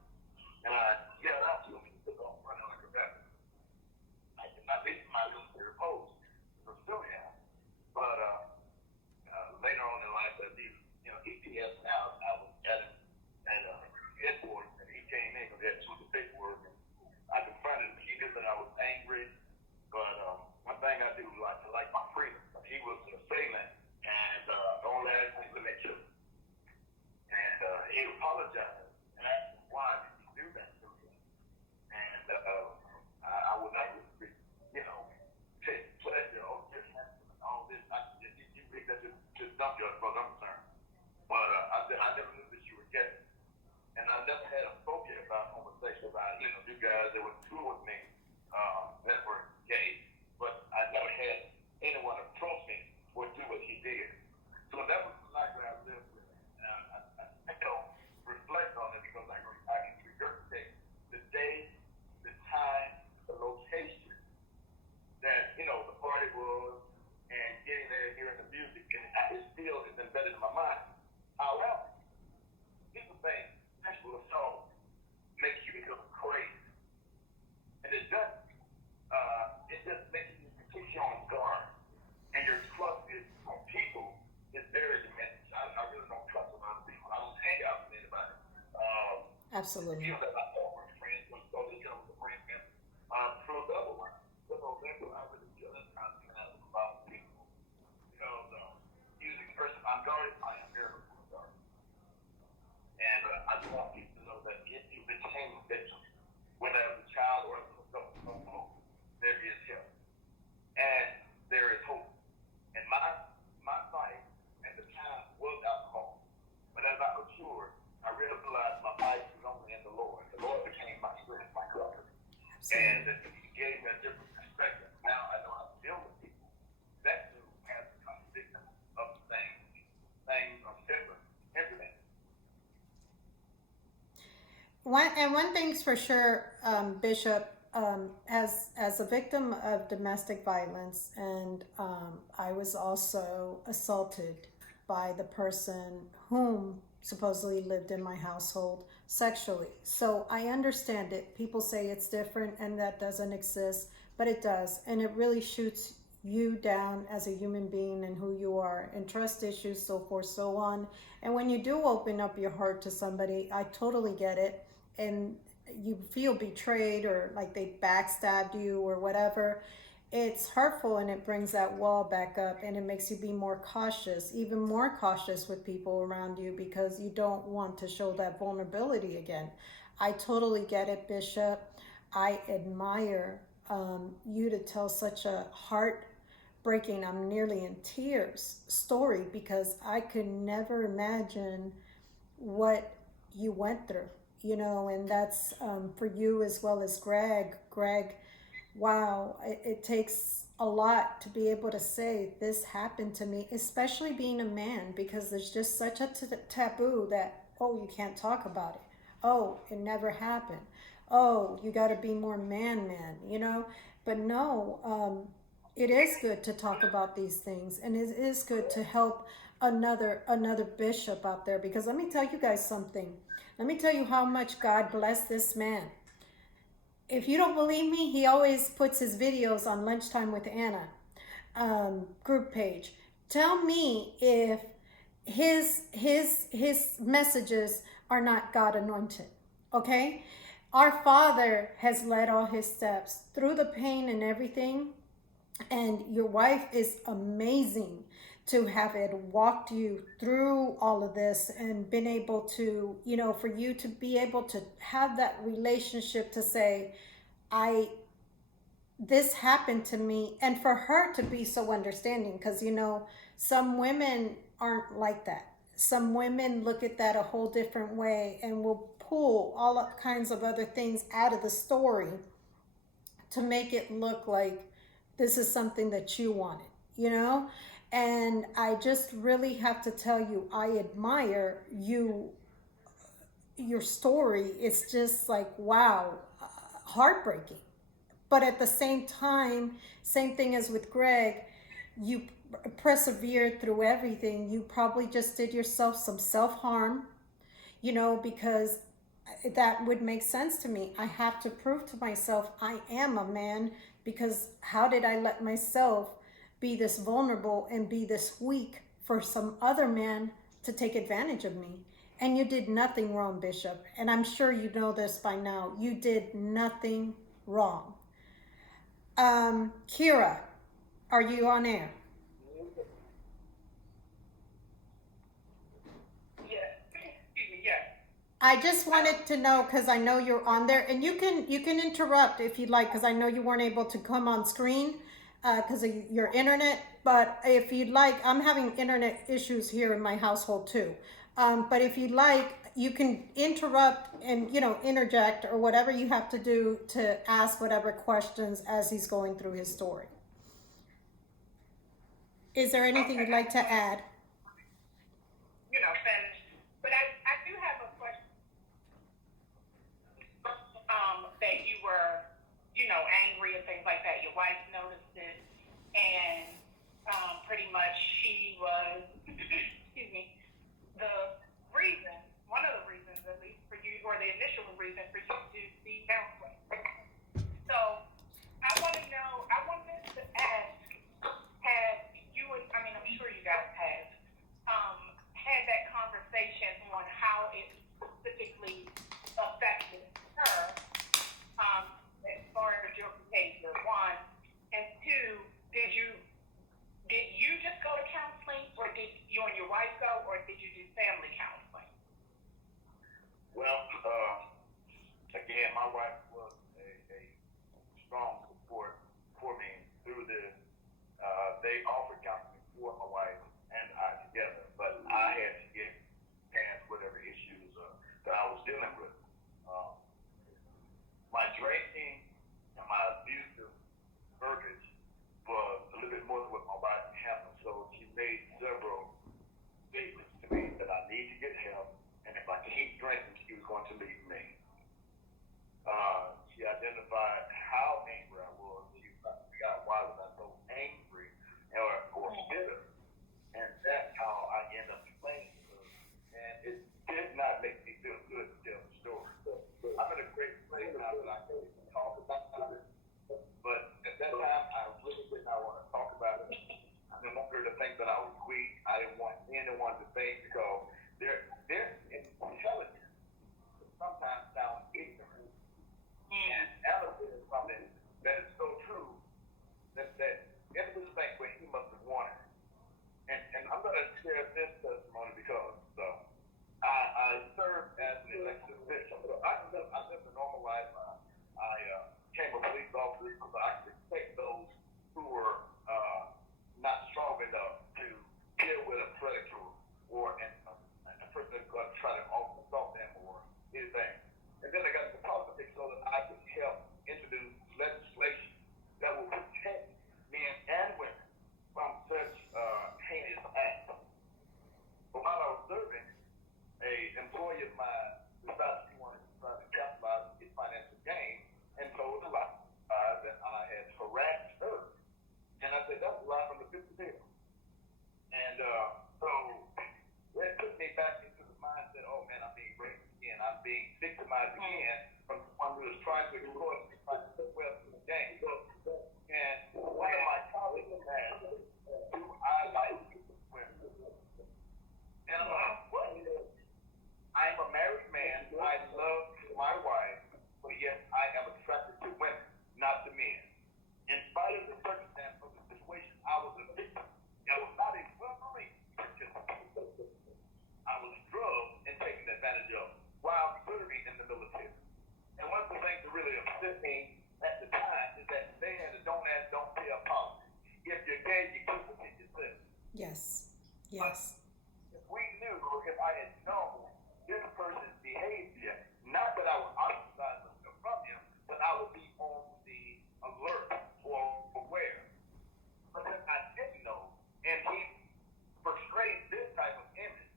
And I yelled out to him, and he took off running like a rabbit. I did not leave my military post for civilian. But later on in life, as EPS now, I was at airport, and he came in because he had some of the paperwork. And I confronted him. He knew that I was angry, but one thing I do like my freedom. He was a sailor, and don't let anything limit you. And he apologized and asked him why did he do that to me. And I would not, take pleasure or just all this. You think that's just dump you as far as I'm concerned. But I never knew that you were gay. And I never had a phobia about homosexual, about, you guys that were tour with me that were gay. But I never had anyone approach me or do what he did. So that was the life that I lived with. I don't reflect on it because I can regurgitate the day, the time, the location that, the party was, and getting there and hearing the music, and it still is embedded in my mind. However, people think sexual assault makes you become crazy. And it doesn't. It just makes you keep you on guard. And your trust on people is very diminished. I really don't trust a lot of people. I don't hang out with anybody. Absolutely. That I thought were friends, but so they come with a friend. So the other one, so I really just kind of have a lot of people. Using person, I'm guarded, I am very guarded. And I just want people to know that if you became a victim, whether as a child or as an adult, there is help. And there is hope. And my fight at the time was alcohol. But as I matured, I realized my fight was only in the Lord. The Lord became my strength, my comfort. And he gave me a different perspective. Now I know how to deal with people. That too has become a victim of the things of everything. One thing's for sure, Bishop, as a victim of domestic violence, and I was also assaulted by the person whom supposedly lived in my household sexually. So I understand it. People say it's different and that doesn't exist, but it does. And it really shoots you down as a human being and who you are, and trust issues, so forth, so on. And when you do open up your heart to somebody, I totally get it. And you feel betrayed or like they backstabbed you or whatever. it's hurtful and it brings that wall back up and it makes you be more cautious, even more cautious with people around you because you don't want to show that vulnerability again. I totally get it, Bishop. I admire you to tell such a heartbreaking, I'm nearly in tears story because I could never imagine what you went through, and that's for you as well as Greg. Greg, wow, it takes a lot to be able to say this happened to me, especially being a man, because there's just such a taboo that, oh, you can't talk about it. Oh, it never happened. Oh, you got to be more man. But no, it is good to talk about these things, and it is good to help another bishop out there, because let me tell you guys something. Let me tell you how much God blessed this man. If you don't believe me, he always puts his videos on Lunchtime with Anna group page. Tell me if his messages are not God anointed. Okay? Our Father has led all his steps through the pain and everything. And your wife is amazing to have it walked you through all of this and been able to, for you to be able to have that relationship to say, I this happened to me, and for her to be so understanding, because some women aren't like that. Some women look at that a whole different way and will pull all kinds of other things out of the story to make it look like this is something that you wanted. And I just really have to tell you, I admire your story. It's just like, wow, heartbreaking. But at the same time, same thing as with Greg, you persevered through everything. You probably just did yourself some self-harm, because that would make sense to me. I have to prove to myself I am a man, because how did I let myself be this vulnerable and be this weak for some other man to take advantage of me? And you did nothing wrong, Bishop. And I'm sure you know this by now. You did nothing wrong. Kira, are you on air? Yes. Excuse me. Yes. I just wanted to know, because I know you're on there, and you can interrupt if you'd like, because I know you weren't able to come on screen because of your internet. But if you'd like, I'm having internet issues here in my household too. But if you'd like, you can interrupt and interject or whatever you have to do to ask whatever questions as he's going through his story. Is there anything you'd like to add? Finish. But I do have a question. That you were, angry and things like that. Your wife noticed it, and pretty much she was, excuse me, one of the reasons at least for you, or the initial reason for you to see counseling. So I wanted to ask, have you, I'm sure you guys have, had that conversation on how it specifically affected her, as far as your behavior, one, and two, did you just go to counseling, or did you and your wife go, or did you do family counseling? Well, again, my wife was a strong support for me through this. They offered counseling for my wife and I together, but I had to get past whatever issues that I was dealing with. My drinking and my abusive verbiage was a little bit more than what my wife handled, so she made several statements to me that I need to get help, and if I keep drinking, she was going to leave me. She identified how angry I was. She was trying to figure out why was I so angry or bitter, and that's how I ended up playing her. And it did not make me feel good to tell the of mine decided she wanted to try to capitalize and get financial gain and told a lie that I had harassed her. And I said, that's a lie from the fifth deal. And so that took me back into the mindset, oh man, I'm being raped again. I'm being victimized again from someone who is trying to exploit me, trying to put wealth in the game. And one of my colleagues asked, do I like women? And I'm like, what? I'm a married man. I love my wife, but yes, I am attracted to women, not to men. In spite of the circumstance of the situation, I was a victim. I was not a willing participant. I was drugged and taken advantage of while serving in the military. And one of the things that really upset me at the time is that they had a don't ask, don't tell policy. If you're gay, you keep it to yourself. Yes. Yes. But if we knew, or if I had known this person's behavior, not that I would ostracize myself from him, but I would be on the alert or aware. But then I didn't know, and he portrayed this type of image.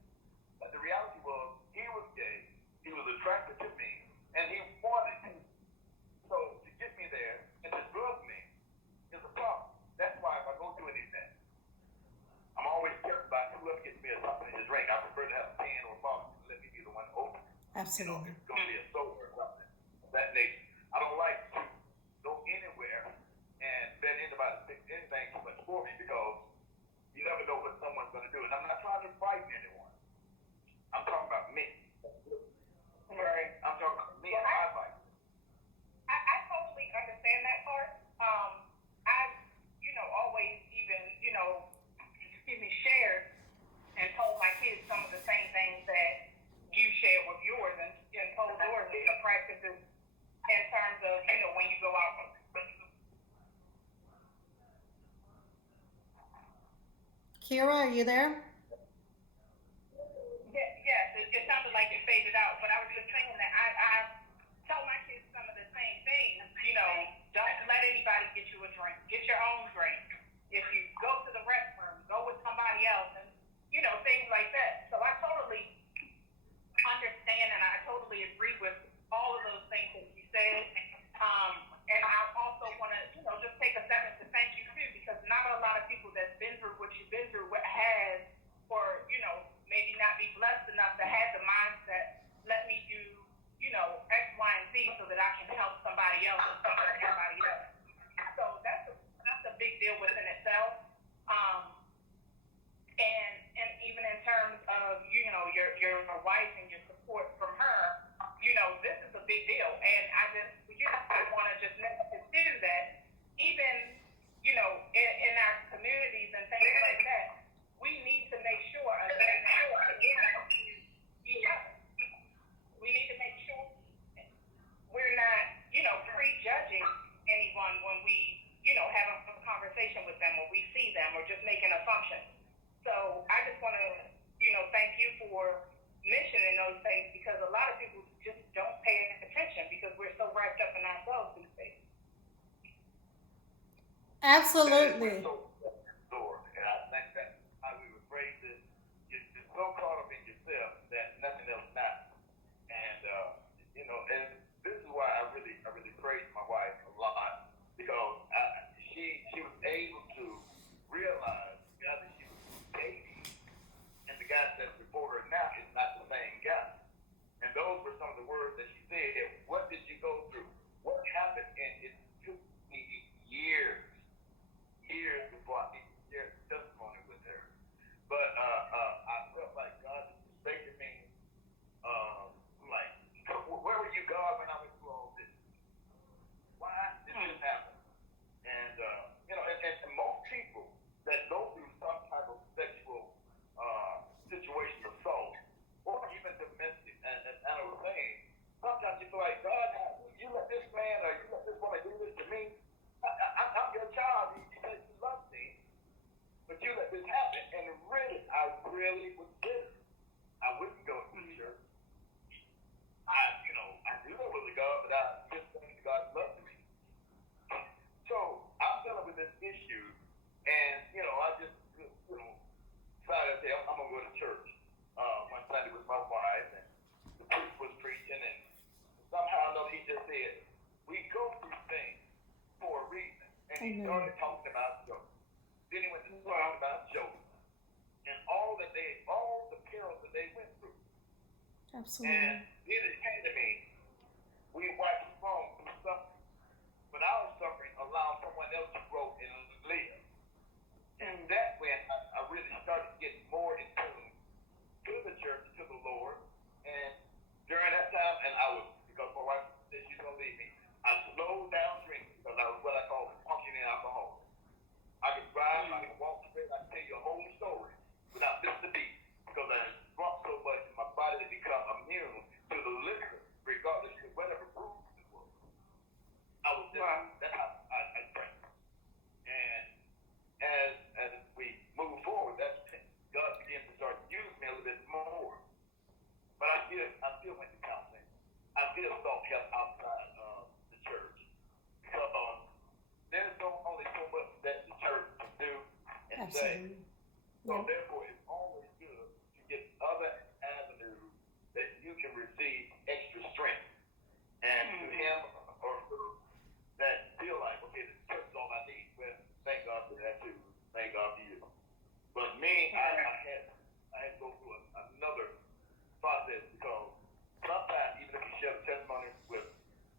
But the reality was, he was gay, he was attracted to me, and he wanted me. So to get me there and to drug me is a problem. That's why if I go to an event, I'm always careful about whoever gets me something to drink. I prefer to have a pen or a bottle and let me be the one to open it. Absolutely. It's going to be a soda or something of that nature. I don't like to go anywhere and let anybody fix anything too much for me because you never know what someone's going to do. And I'm not trying to frighten anyone. I'm talking about me. Right. I'm talking about me and my life. I totally understand that part. I've, always even, shared and told my kids some of the same things that you shared with yours and told yours the practices in terms of, when you go out. Kira, are you there? Yes, it sounded like it faded out, but I was just saying that I tell my kids some of the same things. Don't let anybody get you a drink. Get your own drink. If you go to the restroom, go with somebody else, and things like that. So I totally understand and I totally agree with all of those things that you said. And I also want to, just take a second to thank you too, because not a lot of people that's been through what you've been through has, or maybe not be blessed enough to have the mindset, let me do, X, Y, and Z so that I can help somebody else or support somebody else. So that's a big deal within itself. And even in terms of, your wife and your support from her, this is a big deal. And I want to just mention too that even, in our communities and things like that, we need to make sure, we need to make sure we're not, prejudging anyone when we, have a conversation with them or we see them or just making assumptions. So I just want to, thank you for mentioning those things because a lot of people just don't pay attention because we're so wrapped up in ourselves these days. Absolutely. And I think that's how we were raised. You're so caught up in yourself that nothing else matters. And and this is why I really praise my wife a lot because she was able to realize the guy that she was dating and the guy that's before her now is not the same guy. And those were some of the words that she said. What did you go through? What happened? And it took me years before I could share testimony with her. But I felt like God And he started talking about Job. Then he went to talking about Job. And all the perils that they went through. Absolutely. And then it came to me, we watched from suffering. But our suffering allowed someone else to grow and live. And that's when I really started getting more in tune to the church, to the Lord. And during that time, and I was, because my wife said she's going to leave me, I slowed down drinking because I was what I call functioning alcoholic. I could drive, I could walk to bed, I could tell you a whole story without missing a beat because I drunk so much my body had become immune to the liquor, regardless of whatever bruise it was. I was just, that's how I drank. And as we move forward, that's God began to start using me a little bit more. But I still went to counseling. I still sought help outside of the church. Because there's only so much that the church can do and say. So therefore, it's always good to get other avenues that you can receive extra strength. And to him or her that feel like, okay, the church is all I need. Well, thank God for that too. Thank God for you. But me, I had to go through another process because sometimes even if you share a testimony with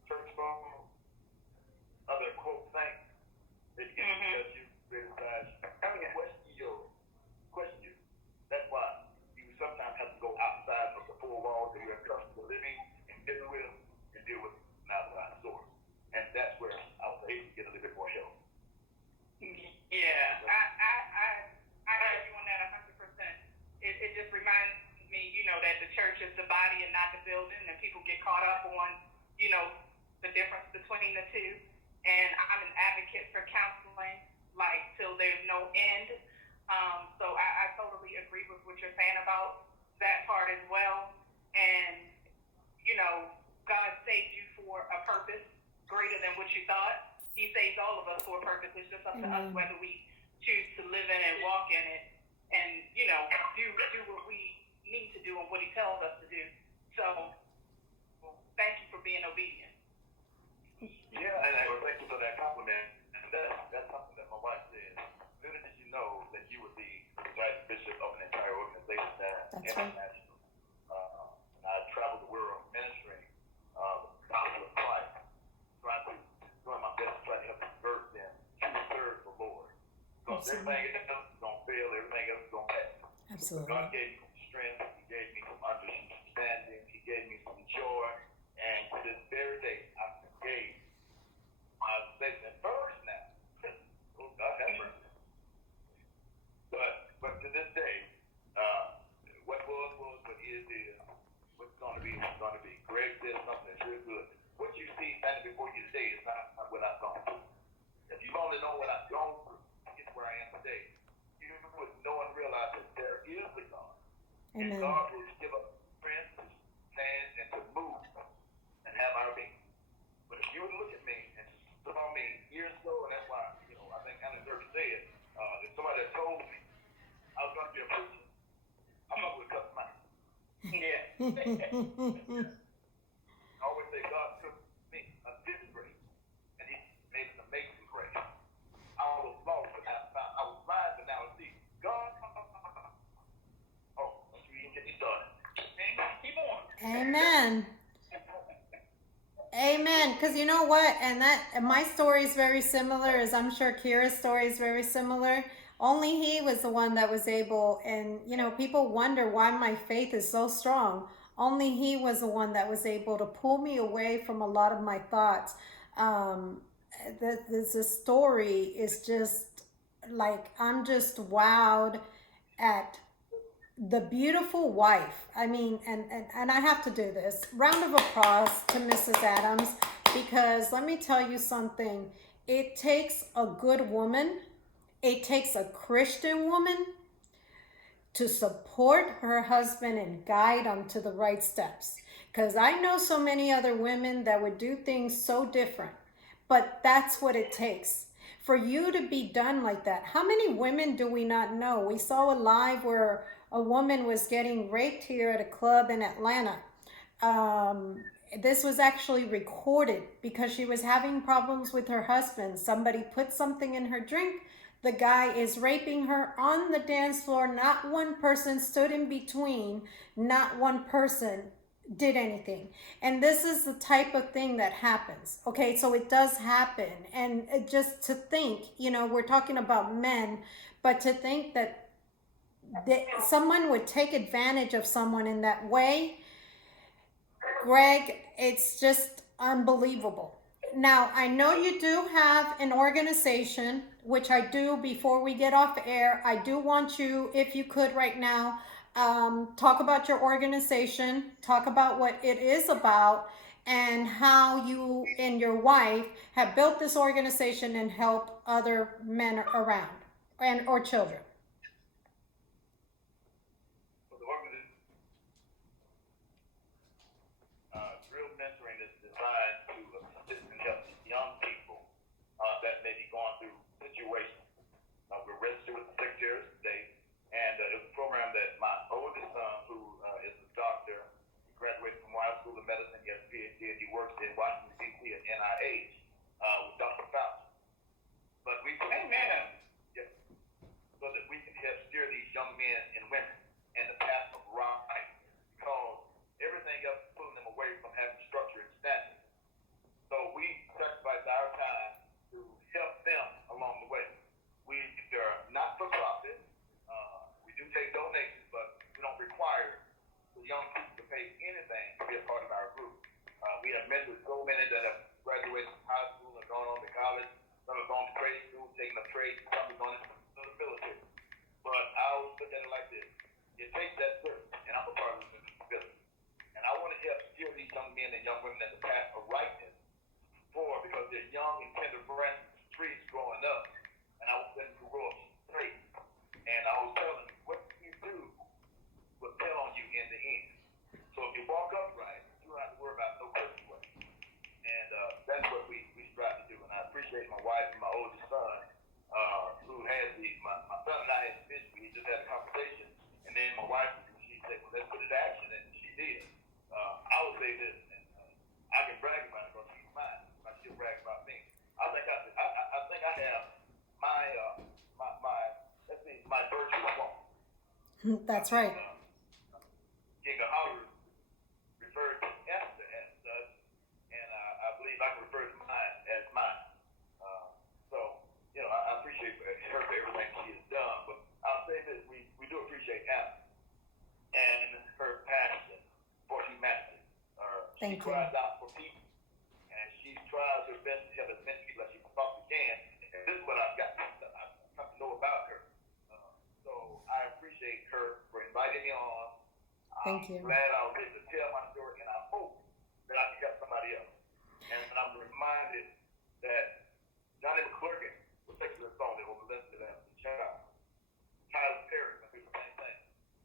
church folks, other quote things, they begin to judge you, criticize you, question you. That's why you sometimes have to go outside of the four walls that you're accustomed to living and dealing with and deal with an outside source. And that's where I was able to get a little bit more help. Yeah, I heard you on that 100%. It just reminds me, that the church is the body and not the building, and people get caught up on, the difference between the two. And I'm an advocate for counseling, like till there's no end. So I totally agree with what you're saying about that part as well. And, God saved you for a purpose greater than what you thought. He saves all of us for a purpose. It's just up to us whether we choose to live in and walk in it and, do what we need to do and what he tells us to do. So thank you for being obedient. Yeah, and I thank you for that compliment. And that's something that my wife said. Little did you know that you would be the vice bishop of an entire organization that's international. I traveled the world ministering the gospel of Christ, doing my best to try to help convert them to serve the Lord. Because everything else is going to fail, everything else is going to pass. Absolutely. God gave me some strength, he gave me some understanding, he gave me some joy, and to this very day, I forgave my Satan first now. Oh, God have mercy. But to this day, what was, what is, what's going to be, what's going to be. Greg said something that's real good. What you see standing before you today is not what I've gone through. If you've only known what I've gone through, it's where I am today. You would know and realize that there is a God. Amen. And God will give us strength to stand and to move and have our being. But if you would look at me and saw me years ago, and that's why, I think Anna Dirk said, if somebody had told me I was going to be a preacher, I probably would have cut them out. Yeah. I always say God took me a different grade, and he made an amazing grade. I was lost, but now I was blind, but now I see. God, you didn't get me started. Keep on. Amen. Amen. Because you know what? And my story is very similar, as I'm sure Kira's story is very similar. Only he was the one that was able, and people wonder why my faith is so strong. Only he was the one that was able to pull me away from a lot of my thoughts. The story is just like, I'm just wowed at the beautiful wife. I mean, and I have to do this. Round of applause to Mrs. Adams, because let me tell you something. It takes a good woman. It takes a Christian woman to support her husband and guide him to the right steps. Because I know so many other women that would do things so different. But that's what it takes. For you to be done like that. How many women do we not know? We saw a live where a woman was getting raped here at a club in Atlanta. this was actually recorded because she was having problems with her husband. Somebody put something in her drink. The guy is raping her on the dance floor. Not one person stood in between. Not one person did anything. And this is the type of thing that happens. Okay, so it does happen. And just to think, we're talking about men, but to think that someone would take advantage of someone in that way, Greg, it's just unbelievable. Now, I know you do have an organization, which I do before we get off air. I do want you, if you could right now, talk about your organization, talk about what it is about, and how you and your wife have built this organization and helped other men around and or children. So the organization, real mentoring is designed to assist and help young people that may be going through situations. We're registered with the Secretary of State, and it's a program that my oldest son, who is a doctor, he graduated from Wise School of Medicine, he has a PhD, and he works in Washington, D.C. at NIH with Dr. Fauci. But we Amen. Yes, so that we can help steer these young men and women in the path of right, because everything else is pulling them away from having structure and standards. So we sacrifice our time to help them along the way. We are not for profit. We do take donations, but we don't require the young people to pay anything to be a part of our group. We have mentored so many that have graduated from high school and gone on to college. Some have gone to trade school, taking a trade. Some have gone into the military. But I always look at it like this. It takes that service, and I'm a part of this business. And I want to help steer these young men and young women in the path of rightness because they're young and tender branches, trees growing up. And I want them to grow up straight. And I was telling them, what you do will tell on you in the end. So if you walk upright, you don't have to worry about no consequences. And that's what we strive to do. And I appreciate my wife and my oldest son, who has my son and I had this, we just had a conversation. And then my wife, she said, well, let's put it to action. And she did. I would say this, and I can brag about it because she's mine. I should brag about me. I think I have my virtue alone. That's right. King of Hollywood referred to Esther as such, and I believe I can refer to mine as mine. So, I appreciate her for everything she has done, but I'll say this, we do appreciate Anna and her passion for humanity. Thank She you. cries out for people, and she tries her best to help as many people as she possibly can, and this is what I've got to know about her. So I appreciate her for inviting me on. Thank you. I'm glad I was able to tell my story, and I hope that I can help somebody else. And I'm reminded that Johnny McClurkin was sexually assaulted or molested as a child. Tyler Perry went through the same thing.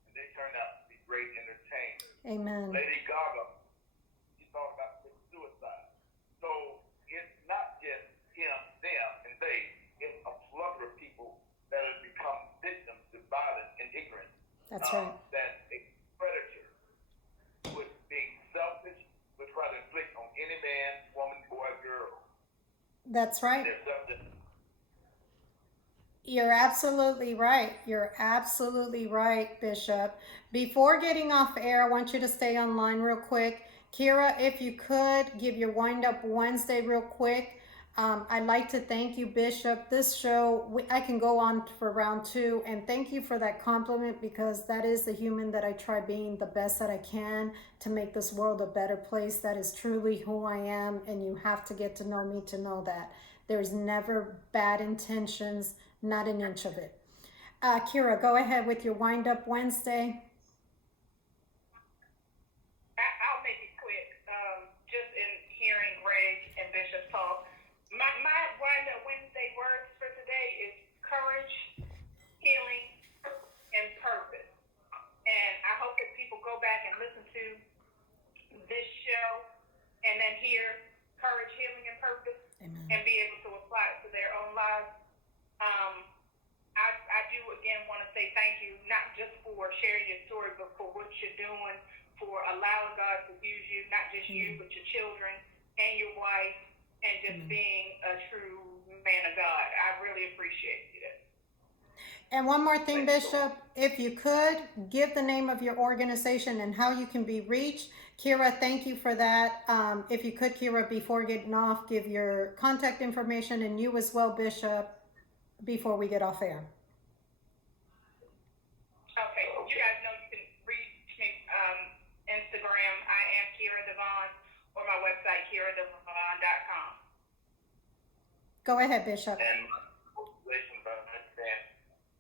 And they turned out to be great entertainers. Amen. Lady Gaga, she thought about suicide. So it's not just him, them, and they. It's a plethora of people that have become victims to violence and ignorance. That's right. That a predator would being selfish would try to inflict on any man, woman, boy, girl. That's right. They're selfish. You're absolutely right. You're absolutely right, Bishop. Before getting off air, I want you to stay online real quick. Kira, if you could give your Wind Up Wednesday real quick. I'd like to thank you, Bishop. This show, I can go on for round 2, and thank you for that compliment, because that is the human that I try being the best that I can to make this world a better place. That is truly who I am, and you have to get to know me to know that. There's never bad intentions, not an inch of it. Kira, go ahead with your Wind Up Wednesday. I'll make it quick. Just in hearing Greg and Bishop talk, my Wind Up Wednesday words for today is courage, healing, and purpose. And I hope that people go back and listen to this show and then hear courage, healing, and purpose. Amen. And be able to apply it to their own lives. I do again want to say thank you, not just for sharing your story, but for what you're doing for allowing God to use you, not just you, but your children and your wife, and just being a true man of God. I really appreciate it. And one more thing, Bishop, if you could give the name of your organization and how you can be reached. Kira, thank you for that. If you could, Kira, before getting off, give your contact information, and you as well, Bishop, before we get off air. Okay, you guys know you can reach me Instagram, I am Kira Devon, or my website, kiradevon.com. Go ahead, Bishop. And organization, if I understand,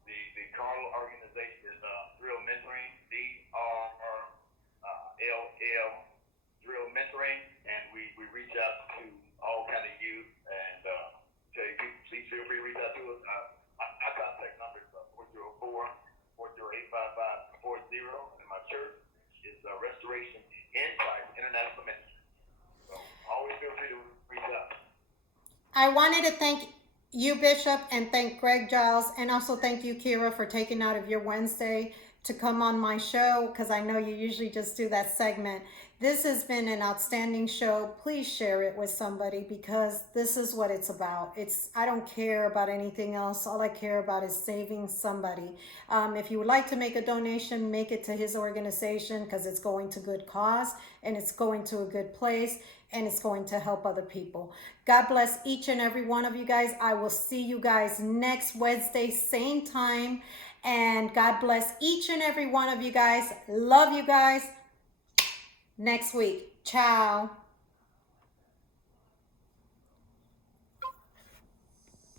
the Carl organization is Thrill Mentoring, DRRLL Thrill Mentoring, and we reach out to all kind of youth, and tell you, please feel free to reach out to us. My contact number is 404-408-5540, and my church is Restoration in Christ International Ministry. So always feel free to reach out. I wanted to thank you, Bishop, and thank Greg Giles, and also thank you, Kira, for taking out of your Wednesday to come on my show, because I know you usually just do that segment. This has been an outstanding show. Please share it with somebody, because this is what it's about. I don't care about anything else. All I care about is saving somebody. If you would like to make a donation, make it to his organization, because it's going to good cause, and it's going to a good place, and it's going to help other people. God bless each and every one of you guys. I will see you guys next Wednesday, same time. And God bless each and every one of you guys. Love you guys. Next week. Ciao.